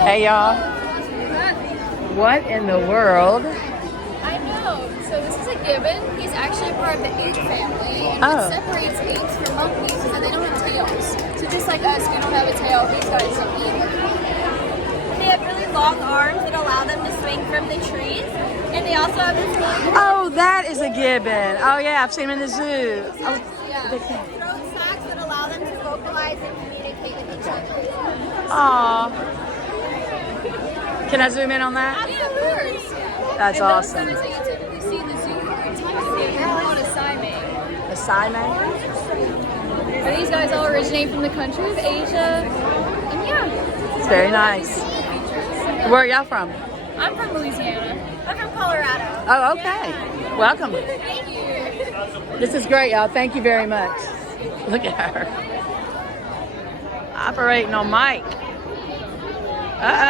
Hey y'all. What in the world? I know. So this is a Gibbon. He's actually part of the ape family. And what separates apes from monkeys is that they don't have tails. So just like us, we don't have a tail. These guys don't either. They have really long arms that allow them to swing from the trees. And they also have this really Oh, that is a gibbon. Oh yeah, I've seen them in the zoo. Oh, throat sacs that allow them to vocalize and communicate with each other. aw. Can I zoom in on that? Absolutely. That's awesome. And those guys that you typically see in the zoo are typically called a Simay. A Simay? And these guys all originate from the country of Asia. And yeah. It's very nice. Where are y'all from? I'm from Louisiana. I'm from Colorado. Oh, okay. Welcome. Thank you. This is great, y'all. Thank you very much. Look at her. Operating on Mike. Uh-oh.